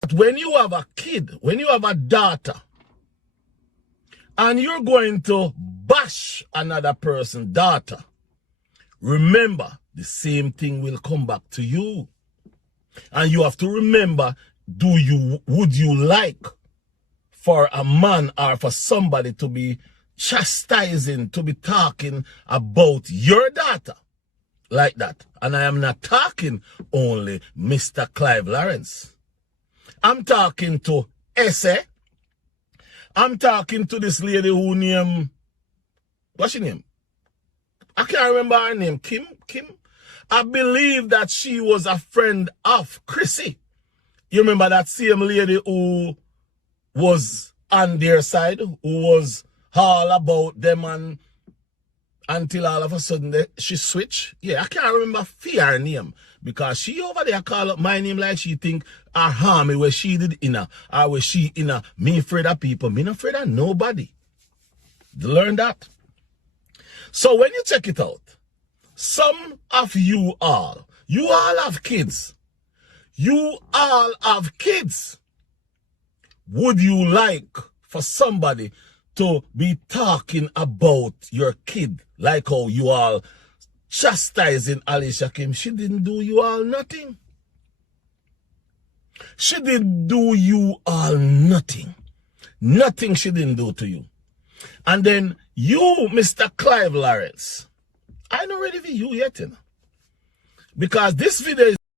But when you have a kid, when you have a daughter, and you're going to bash another person's daughter, remember, the same thing will come back to you. And you have to remember, would you like for a man or for somebody to be chastising, to be talking about your daughter like that? And I am not talking only Mr. Clive Lawrence. I'm talking to Esse. I'm talking to this lady who named, what's her name? I can't remember her name. Kim? I believe that she was a friend of Chrissy. You remember that same lady who was on their side, who was all about them, and until all of a sudden she switched. Yeah, I can't remember her name, because she over there call up my name like she think her harm where she did inner, or where she inner. Me afraid of people, me not afraid of nobody. Learn that. So when you check it out, some of you all have kids. You all have kids. Would you like for somebody to be talking about your kid like how you all chastising Alicia Kim? She didn't do you all nothing. She didn't do you all nothing. Nothing she didn't do to you. And then you, Mr. Clive Lawrence, I not ready for you yet, you know? Because this video is